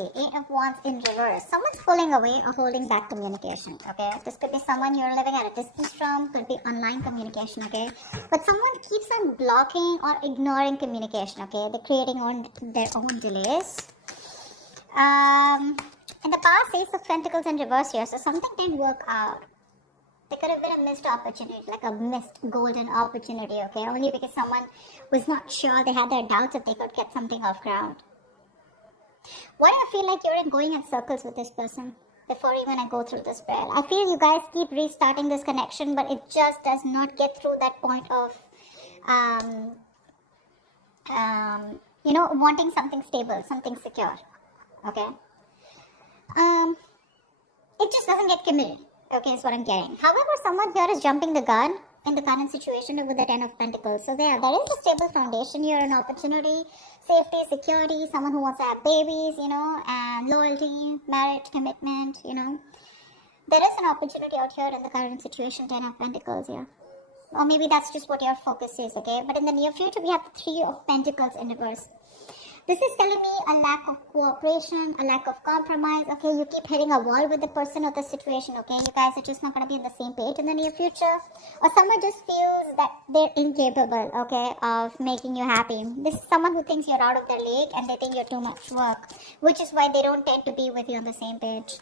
Okay, Eight of Wands in reverse. Someone's pulling away or holding back communication, okay? This could be someone you're living at a distance from, could be online communication, okay? But someone keeps on blocking or ignoring communication, okay? They're creating their own delays. In the past, Ace of Pentacles in reverse here, so something didn't work out. There could have been a missed opportunity, like a missed golden opportunity, okay? Only because someone was not sure, they had their doubts if they could get something off ground. Why do I feel like you're going in circles with this person? Before even I go through this spell, I feel you guys keep restarting this connection, but it just does not get through that point of, wanting something stable, something secure, okay? It just doesn't get committed, okay, is what I'm getting. However, someone here is jumping the gun in the current situation with the Ten of Pentacles. So there is a stable foundation here, an opportunity, safety, security, someone who wants to have babies, and loyalty, marriage, commitment, There is an opportunity out here in the current situation, Ten of Pentacles here. Or maybe that's just what your focus is, okay? But in the near future, we have the Three of Pentacles in reverse. This is telling me a lack of cooperation, a lack of compromise, okay? You keep hitting a wall with the person or the situation, okay? You guys are just not going to be on the same page in the near future. Or someone just feels that they're incapable, okay, of making you happy. This is someone who thinks you're out of their league and they think you're too much work, which is why they don't tend to be with you on the same page.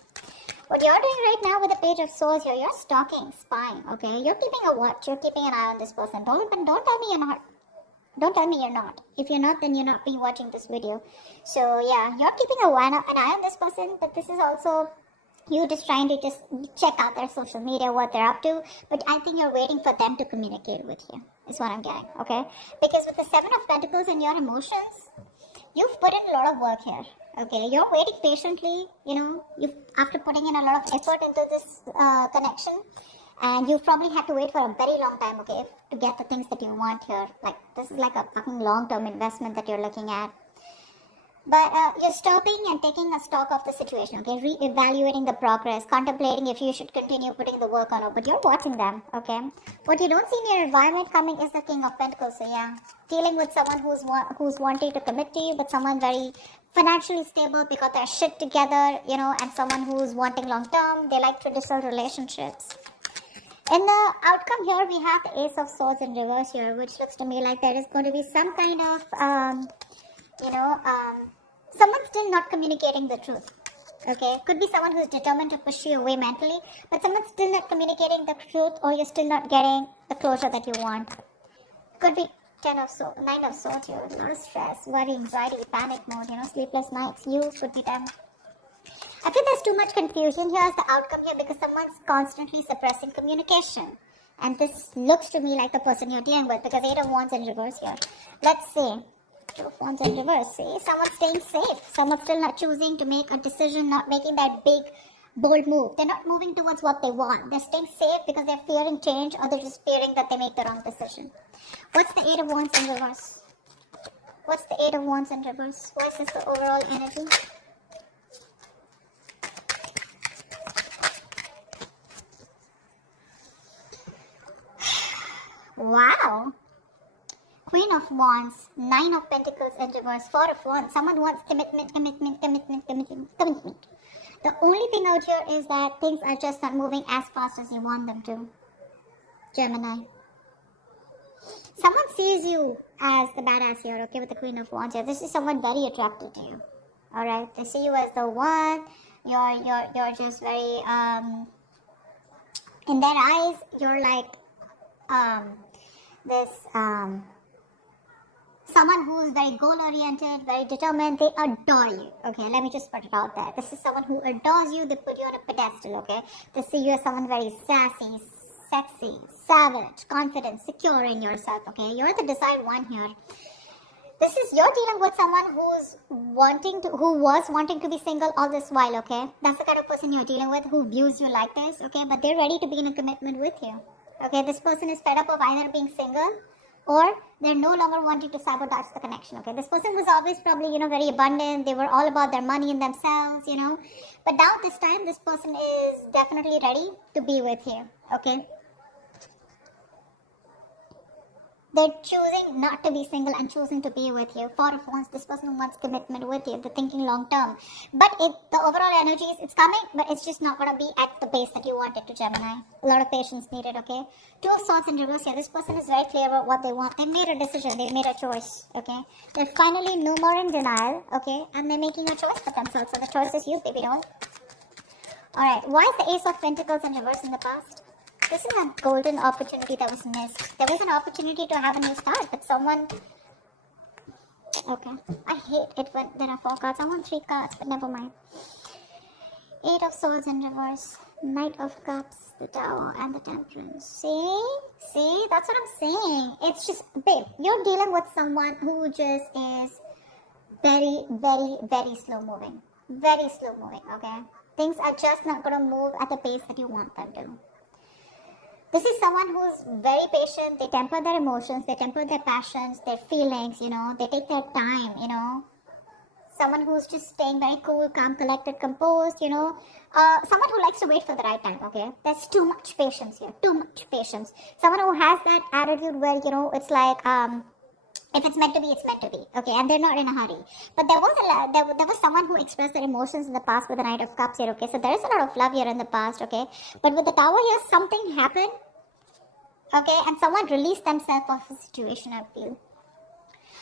What you're doing right now with the Page of Swords here, you're stalking, spying, okay? You're keeping a watch, you're keeping an eye on this person. Don't tell me you're not. Don't tell me you're not. If you're not, then you're not be watching this video. So yeah, you're keeping an eye on this person, but this is also you just trying to just check out their social media, what they're up to. But I think you're waiting for them to communicate with you, is what I'm getting, okay? Because with the Seven of Pentacles and your emotions, you've put in a lot of work here, okay? You're waiting patiently, after putting in a lot of effort into this connection. And you've probably had to wait for a very long time, okay, to get the things that you want here. Like, this is like a fucking long-term investment that you're looking at. But you're stopping and taking a stock of the situation, okay, re-evaluating the progress, contemplating if you should continue putting the work on it. But you're watching them, okay? What you don't see in your environment coming is the King of Pentacles, so yeah. Dealing with someone who's wanting to commit to you, but someone very financially stable, because they're shit together, and someone who's wanting long-term. They like traditional relationships. In the outcome here, we have the Ace of Swords in reverse here, which looks to me like there is going to be some kind of, someone still not communicating the truth. Okay, could be someone who's determined to push you away mentally, but someone's still not communicating the truth, or you're still not getting the closure that you want. Could be Nine of Swords here, a lot of stress, worry, anxiety, panic mode, sleepless nights. You could be them. I feel there's too much confusion here as the outcome here, because someone's constantly suppressing communication. And this looks to me like the person you're dealing with, because Eight of Wands in reverse here. Let's see. Two of Wands in reverse. See, someone's staying safe. Someone's still not choosing to make a decision, not making that big, bold move. They're not moving towards what they want. They're staying safe because they're fearing change, or they're just fearing that they make the wrong decision. What's the Eight of Wands in reverse? What's the Eight of Wands in reverse? What is the overall energy? Wow. Queen of Wands, Nine of Pentacles in reverse, Four of Wands. Someone wants commitment. The only thing out here is that things are just not moving as fast as you want them to. Gemini. Someone sees you as the badass here, okay, with the Queen of Wands here. This is someone very attracted to you. Alright, they see you as the one. You're just very, in their eyes, you're like, someone who's very goal-oriented, very determined. They adore you. Okay, let me just put it out there. This is someone who adores you. They put you on a pedestal, okay? They see you as someone very sassy, sexy, savage, confident, secure in yourself, okay? You're the desired one here. You're dealing with someone who was wanting to be single all this while, okay? That's the kind of person you're dealing with, who views you like this, okay? But they're ready to be in a commitment with you. Okay, this person is fed up of either being single, or they're no longer wanting to sabotage the connection, okay? This person was always probably, very abundant. They were all about their money and themselves, But now this time, this person is definitely ready to be with you, okay? They're choosing not to be single and choosing to be with you. Four of Wands, this person wants commitment with you. They're thinking long term. But the overall energy is, it's coming, but it's just not going to be at the pace that you want it to, Gemini. A lot of patience needed, okay? Two of Swords in reverse here. This person is very clear about what they want. They made a decision. They made a choice, okay? They're finally no more in denial, okay? And they're making a choice for themselves. So the choice is you, baby doll. Alright, why is the Ace of Pentacles in reverse in the past? This is a golden opportunity that was missed. There was an opportunity to have a new start, but someone... Okay. I hate it when there are 4 cards. I want 3 cards, but never mind. 8 of Swords in reverse. Knight of Cups, the Tower, and the Temperance. See? See? That's what I'm saying. It's just... Babe, you're dealing with someone who just is very, very, very slow moving. Very slow moving, okay? Things are just not going to move at the pace that you want them to. This is someone who's very patient. They temper their emotions, they temper their passions, their feelings, you know. They take their time, you know. Someone who's just staying very cool, calm, collected, composed, you know. Someone who likes to wait for the right time, okay. There's too much patience here, too much patience. Someone who has that attitude where, you know, it's like, if it's meant to be, it's meant to be, okay, and they're not in a hurry. But there was someone who expressed their emotions in the past with the Knight of Cups here, okay, so there is a lot of love here in the past, okay, but with the Tower here, something happened, okay, and someone released themselves of the situation, I feel.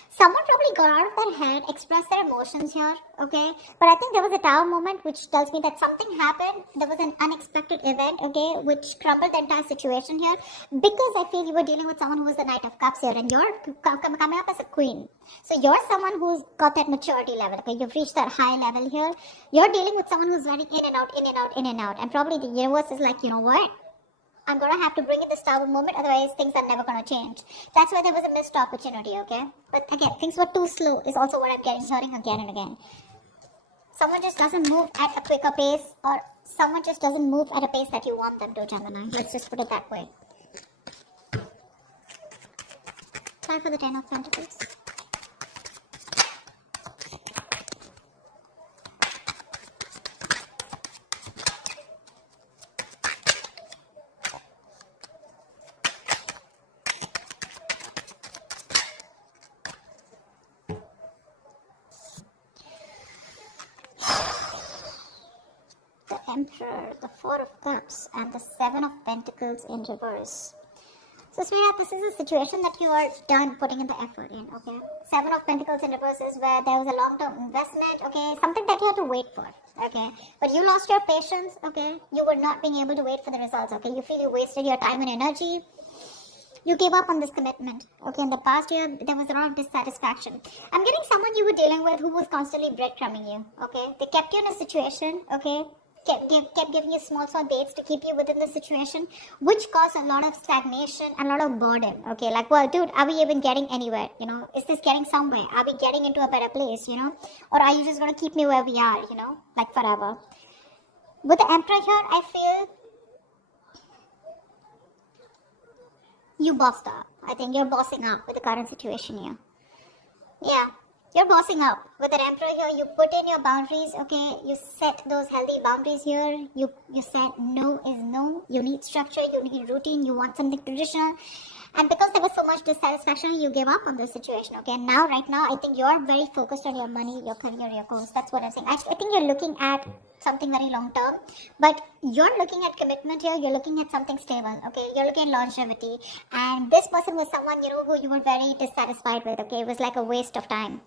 Someone probably got out of their head, expressed their emotions here, okay? But I think there was a Tower moment which tells me that something happened. There was an unexpected event, okay, which crumbled the entire situation here. Because I feel you were dealing with someone who was the Knight of Cups here and you're coming up as a queen. So you're someone who's got that maturity level, okay? You've reached that high level here. You're dealing with someone who's very in and out, in and out, in and out. And probably the universe is like, you know what? I'm going to have to bring in this Tower moment, otherwise things are never going to change. That's why there was a missed opportunity, okay? But again, things were too slow is also what I'm hearing again and again. Someone just doesn't move at a quicker pace, or someone just doesn't move at a pace that you want them to, Gemini. Let's just put it that way. Try for the 10 of Pentacles. Emperor, the 4 of Cups, and the 7 of Pentacles in reverse. So, sweetheart, this is a situation that you are done putting in the effort in, okay? 7 of Pentacles in reverse is where there was a long-term investment, okay? Something that you had to wait for, okay? But you lost your patience, okay? You were not being able to wait for the results, okay? You feel you wasted your time and energy. You gave up on this commitment, okay? In the past year, there was a lot of dissatisfaction. I'm getting someone you were dealing with who was constantly breadcrumbing you, okay? They kept you in a situation, okay? Kept giving you small dates to keep you within the situation, which caused a lot of stagnation and a lot of boredom, okay? Like, well, dude, are we even getting anywhere, you know? Is this getting somewhere? Are we getting into a better place, you know? Or are you just going to keep me where we are, you know? Like, forever. With the Emperor here, I feel you bossed up. I think you're bossing up with the current situation here. Yeah. You're bossing up. With the Emperor here, you put in your boundaries, okay? You set those healthy boundaries here. You said no is no. You need structure, you need routine, you want something traditional. And because there was so much dissatisfaction, you gave up on the situation, okay? And now, right now, I think you're very focused on your money, your career, your goals. That's what I'm saying. I think you're looking at something very long term, but you're looking at commitment here. You're looking at something stable, okay? You're looking at longevity. And this person was someone, you know, who you were very dissatisfied with, okay? It was like a waste of time.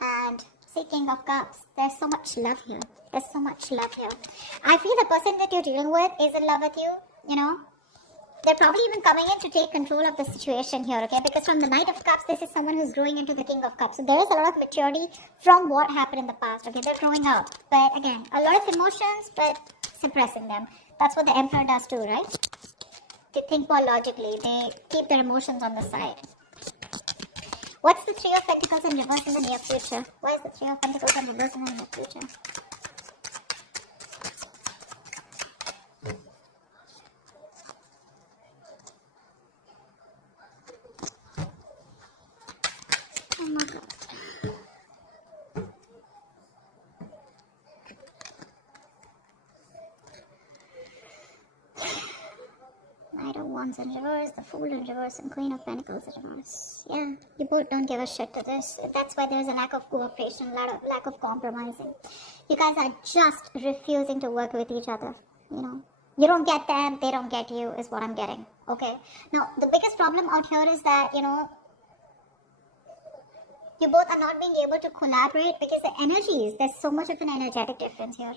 And see, King of Cups, there's so much love here. There's so much love here. I feel the person that you're dealing with is in love with you, you know. They're probably even coming in to take control of the situation here, okay? Because from the Knight of Cups, this is someone who's growing into the King of Cups. So there is a lot of maturity from what happened in the past, okay? They're growing up. But again, a lot of emotions, but suppressing them. That's what the Emperor does too, right? They think more logically. They keep their emotions on the side. What's the 3 of Pentacles in reverse in the near future? Why is the 3 of Pentacles in reverse in the near future? Oh my God. Knight of Wands in reverse, the Fool in reverse, and Queen of Pentacles in reverse. Yeah, you both don't give a shit to this. That's why there's a lack of cooperation, lack of compromising. You guys are just refusing to work with each other, you know. You don't get them, they don't get you, is what I'm getting. Okay. Now, the biggest problem out here is that, you know, you both are not being able to collaborate because the energies, there's so much of an energetic difference here.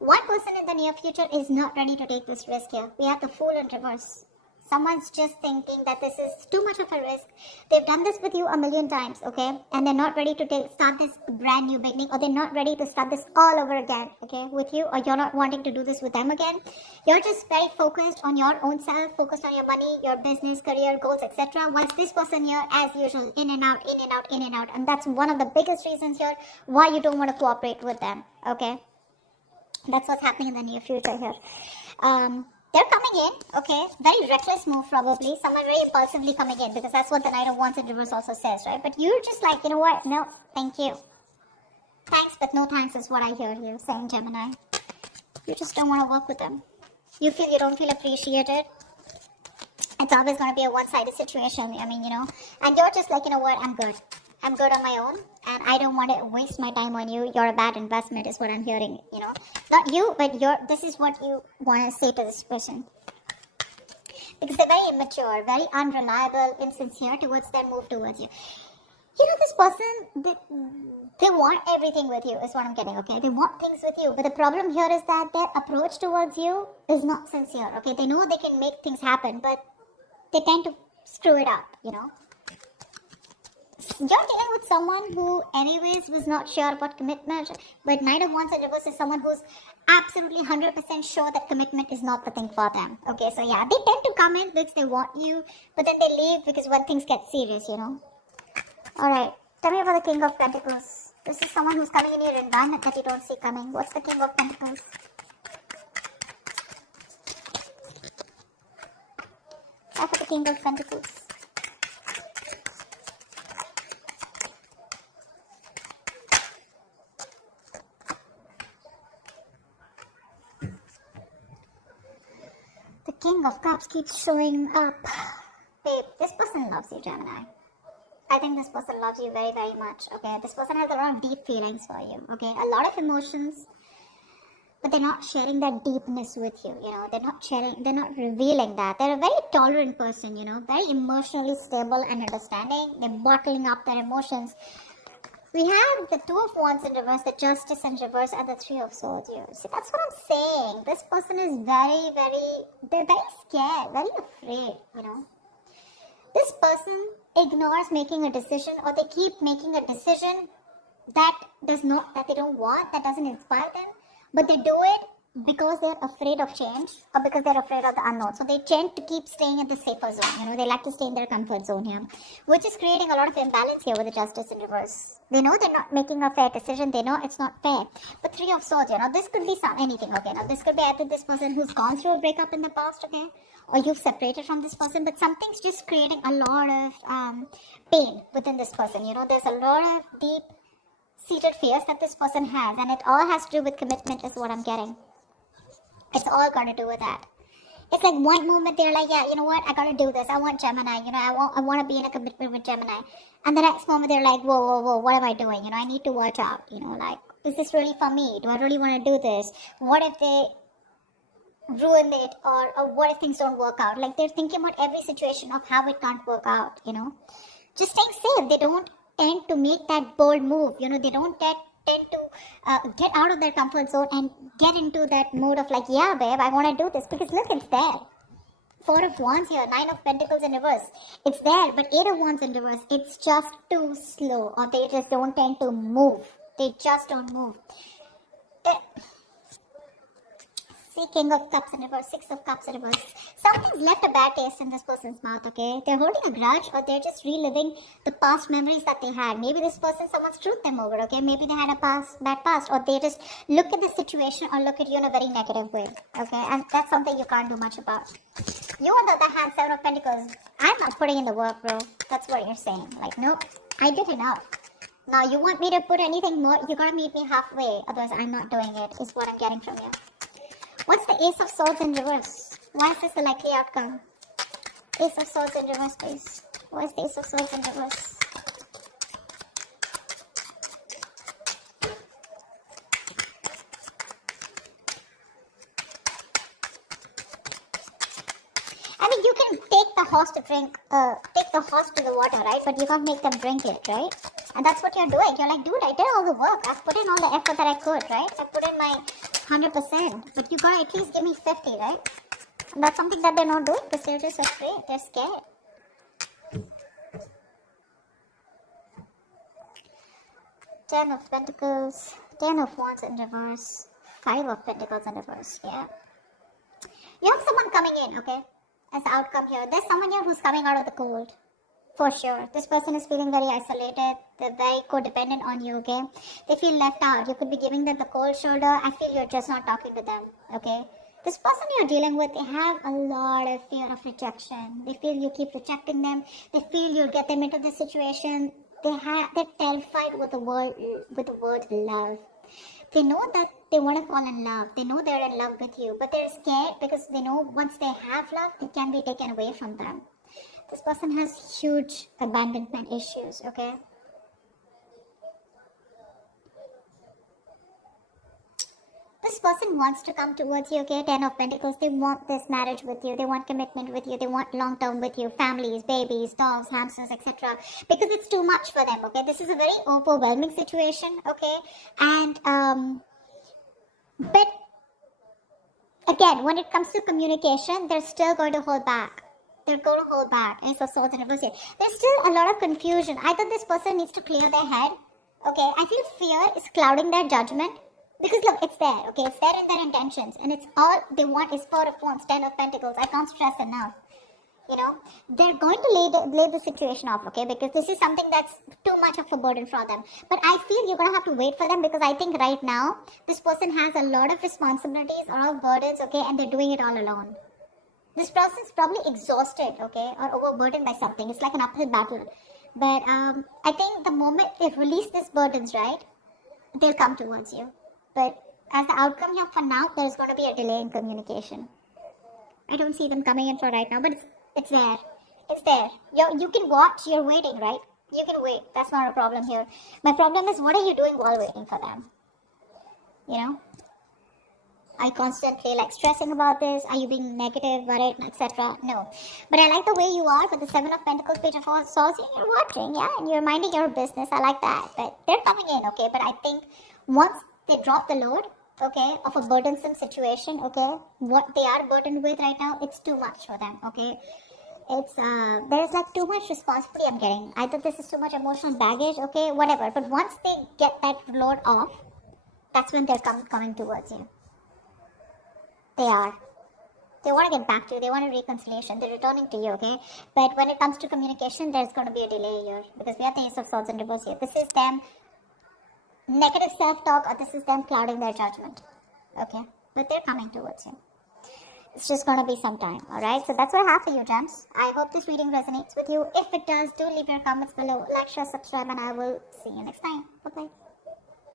One person in the near future is not ready to take this risk here. We have the Fool in reverse. Someone's just thinking that this is too much of a risk. They've done this with you a million times, okay? And they're not ready to start this brand new beginning, or they're not ready to start this all over again, okay, with you, or you're not wanting to do this with them again. You're just very focused on your own self, focused on your money, your business, career, goals, etc. Whilst this person here, as usual, in and out, in and out, in and out. And that's one of the biggest reasons here why you don't want to cooperate with them, okay? That's what's happening in the near future here. They're coming in, okay, very reckless move probably, someone very impulsively coming in, because that's what the Knight of Wands in reverse also says, right? But you're just like, you know what, no, thank you. Thanks, but no thanks is what I hear you saying, Gemini. You just don't want to work with them. You don't feel appreciated. It's always going to be a one-sided situation, I mean, you know, and you're just like, you know what, I'm good. I'm good on my own, and I don't want to waste my time on you. You're a bad investment is what I'm hearing, you know. Not you, but this is what you want to say to this person. Because they're very immature, very unreliable, insincere towards their move towards you. You know, this person, they want everything with you is what I'm getting, okay? They want things with you. But the problem here is that their approach towards you is not sincere, okay? They know they can make things happen, but they tend to screw it up, you know. You're dealing with someone who anyways was not sure about commitment, but Knight of Wands in reverse is someone who's absolutely 100% sure that commitment is not the thing for them. Okay, so yeah, they tend to come in because they want you, but then they leave because when things get serious, you know. Alright, tell me about the King of Pentacles. This is someone who's coming in your environment that you don't see coming. What's the King of Pentacles? After the King of Pentacles. King of Cups keeps showing up. Babe, this person loves you, Gemini. I think this person loves you very, very much, okay? This person has a lot of deep feelings for you, okay? A lot of emotions, but they're not sharing that deepness with you, you know? They're not revealing that. They're a very tolerant person, you know? Very emotionally stable and understanding. They're bottling up their emotions. We have the Two of Wands in reverse, the Justice in reverse, and the Three of Swords here. See, that's what I'm saying. This person is they're very scared, very afraid, you know. This person ignores making a decision, or they keep making a decision that they don't want, that doesn't inspire them, but they do it because they're afraid of change, or because they're afraid of the unknown. So they tend to keep staying in the safer zone, you know. They like to stay in their comfort zone here, which is creating a lot of imbalance here with the Justice in reverse. They know they're not making a fair decision. They know it's not fair. But Three of Swords, you know, this could be anything, okay? Now, this could be either this person who's gone through a breakup in the past, okay? Or you've separated from this person, but something's just creating a lot of pain within this person, you know. There's a lot of deep-seated fears that this person has, and it all has to do with commitment is what I'm getting. It's all got to do with that. It's like one moment they're like, yeah, you know what, I gotta do this. I want Gemini, you know, I want to be in a commitment with Gemini. And the next moment they're like, whoa, what am I doing? You know, I need to watch out. You know, like, is this really for me? Do I really want to do this? What if they ruin it, or what if things don't work out? Like, they're thinking about every situation of how it can't work out, you know. Just staying safe. They don't tend to make that bold move. You know, they don't tend to get out of their comfort zone and get into that mode of like, yeah, babe, I want to do this, because look, it's there. Four of Wands here, Nine of Pentacles in reverse. It's there, but Eight of Wands in reverse. It's just too slow, or they just don't tend to move. They just don't move. See, King of Cups in reverse, Six of Cups in reverse. Something's left a bad taste in this person's mouth, okay? They're holding a grudge, or they're just reliving the past memories that they had. Maybe this person, someone screwed them over, okay? Maybe they had a bad past, or they just look at the situation or look at you in a very negative way, okay? And that's something you can't do much about. You, on the other hand, Seven of Pentacles, I'm not putting in the work, bro. That's what you're saying. Like, nope, I did enough. Now, you want me to put anything more? You gotta meet me halfway, otherwise I'm not doing it, is what I'm getting from you. What's the Ace of Swords in reverse? Why is this a likely outcome? Ace of Swords in reverse, please. Why is the Ace of Swords in reverse? I mean, you can take the horse to drink, take the horse to the water, right? But you can't make them drink it, right? And that's what you're doing. You're like, dude, I did all the work. I've put in all the effort that I could, right? I put in my 100%. But you gotta at least give me 50, right? And that's something that they're not doing because they're just afraid. They're scared. Ten of Pentacles, Ten of Wands in reverse, Five of Pentacles in reverse, yeah. You have someone coming in, okay? As the outcome here. There's someone here who's coming out of the cold. For sure. This person is feeling very isolated. They're very codependent on you, okay? They feel left out. You could be giving them the cold shoulder. I feel you're just not talking to them, okay? This person you're dealing with, they have a lot of fear of rejection. They feel you keep rejecting them. They feel you'll get them into this situation. They're terrified with the word love. They know that they want to fall in love. They know they're in love with you, but they're scared because they know once they have love, it can be taken away from them. This person has huge abandonment issues, okay? This person wants to come towards you, okay? Ten of Pentacles. They want this marriage with you. They want commitment with you. They want long-term with you. Families, babies, dogs, hamsters, etc. Because it's too much for them, okay? This is a very overwhelming situation, okay? And, but, again, when it comes to communication, they're still going to hold back. They're going to hold back. Ace of Swords and reverse here. There's still a lot of confusion. Either this person needs to clear their head, okay? I feel fear is clouding their judgment. Because look, it's there, okay? It's there in their intentions. And it's all they want is Four of Wands, Ten of Pentacles. I can't stress enough. You know, they're going to lay the situation off, okay? Because this is something that's too much of a burden for them. But I feel you're going to have to wait for them because I think right now, this person has a lot of responsibilities, a lot of burdens, okay? And they're doing it all alone. This person's probably exhausted, okay? Or overburdened by something. It's like an uphill battle. But I think the moment they release these burdens, right? They'll come towards you. But as the outcome here for now, there's going to be a delay in communication. I don't see them coming in for right now, but it's there. It's there. You can watch, you're waiting, right? You can wait. That's not a problem here. My problem is, what are you doing while waiting for them? You know? Are you constantly like stressing about this? Are you being negative, worried, etc.? No. But I like the way you are with the Seven of Pentacles, Page of Swords. You're watching, yeah? And you're minding your business. I like that. But they're coming in, okay? But I think once they drop the load, okay, of a burdensome situation, okay, what they are burdened with right now, it's too much for them, okay. It's, there's like too much responsibility I'm getting. Either this is too much emotional baggage, okay, whatever. But once they get that load off, that's when they're coming towards you. They are. They want to get back to you. They want a reconciliation. They're returning to you, okay. But when it comes to communication, there's going to be a delay here. Because we have the Ace of Swords in reverse here. This is them negative self-talk, or this is them clouding their judgment, okay? But they're coming towards you. It's just going to be some time, alright? So that's what I have for you, gems. I hope this reading resonates with you. If it does, do leave your comments below, like, share, subscribe, and I will see you next time. Bye-bye.